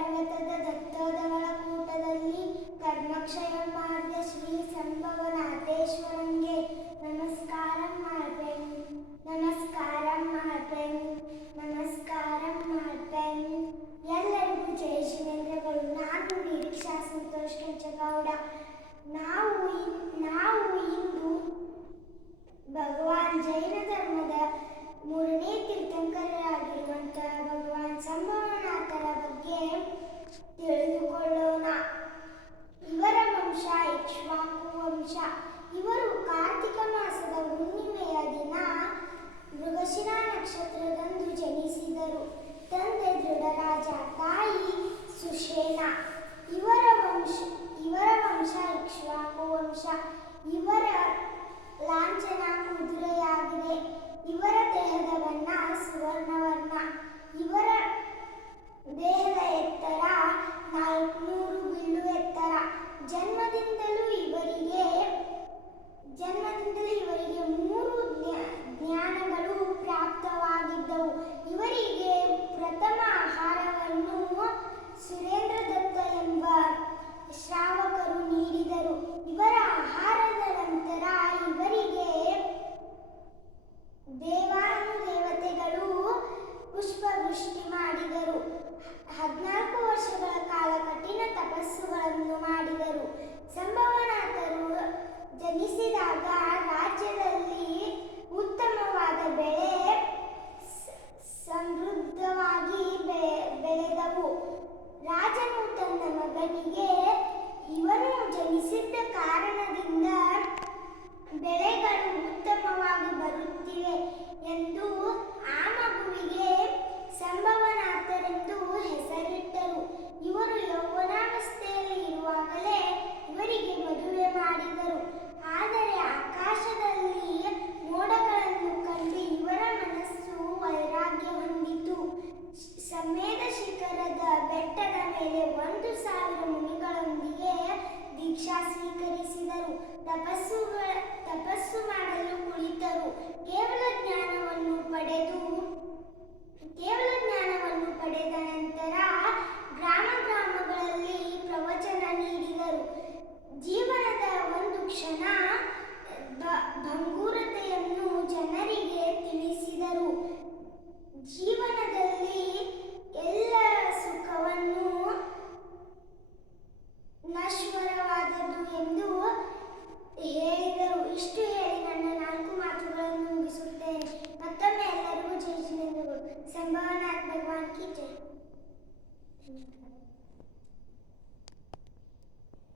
ಪರ್ವತದ ದತ್ತೋದವಳ ಕೂಟದಲ್ಲಿ ಕರ್ಮಕ್ಷಯ ಮಾರ್ಗ ಶ್ರೀ ಸಂಭವನಾಥೇಶ್ವರಂಗೆ ನಮಸ್ಕಾರ ಮಾಡ್ಬೇನ್ ನಮಸ್ಕಾರ ಮಾಡ್ಬೇನ್ ನಮಸ್ಕಾರ ಮಾಡ್ಬೇನ್ ಎಲ್ಲರಿಗೂ ಜಯ ಶಿವೇಂದ್ರಗಳು. ನಾನು ನಿರೀಕ್ಷಾ ಸಂತೋಷ್ ಕೆಂಚಗೌಡ. ನಾವು ನಾವು ಇಂದು ಭಗವ ನಕ್ಷತ್ರದಂದು ಜನಿಸಿದರು. ತಂದೆ ದೃಢರಾಜ ತಾಯಿ ಸುಷೇನ ಇವರ ಸುರೇಂದ್ರ ದತ್ತ ಎಂಬ ಶ್ರಾವಕರು ನೀಡಿದರು. ಇವರ ಆಹಾರದ ನಂತರ ಇವರಿಗೆ ದೇವಾನು ದೇವತೆಗಳು ಪುಷ್ಪವೃಷ್ಟಿ ಮಾಡಿದರು. ಹದಿನಾಲ್ಕು ವರ್ಷಗಳ ಕಾಲ ಕಠಿಣ ತಪಸ್ಸುಗಳನ್ನು ಮಾಡಿದರು. ಸಂಭವನಾಥರು ಜನಿಸಿದಾಗ ರಾಜ್ಯದಲ್ಲಿ ಉತ್ತಮವಾದ ಬೆಳೆ ಸಮೃದ್ಧವಾಗಿ ಬೆಳೆದವು. ರಾಜನು ತನ್ನ ಮಗನಿಗೆ ಇವನು ಜನಿಸಿದ್ದ ದೀಕ್ಷಾ ಸ್ವೀಕರಿಸಿದರು ತಪಸ್ಸುಗಳ, ತಪಸ್ಸು ಮಾಡಲು ಕುಳಿತರು. ಕೇವಲ ಜ್ಞಾನವನ್ನು ಪಡೆದು, ಕೇವಲ ಜ್ಞಾನವನ್ನು ಪಡೆದ ನಂತರ ಗ್ರಾಮ ಗ್ರಾಮಗಳಲ್ಲಿ ಪ್ರವಚನ ನೀಡಿದರು. ಜೀವನದ ಒಂದು ಕ್ಷಣ ಭಂಗೂರತೆಯನ್ನು ಜನರಿಗೆ ತಿಳಿಸಿದರು. ಜೀವ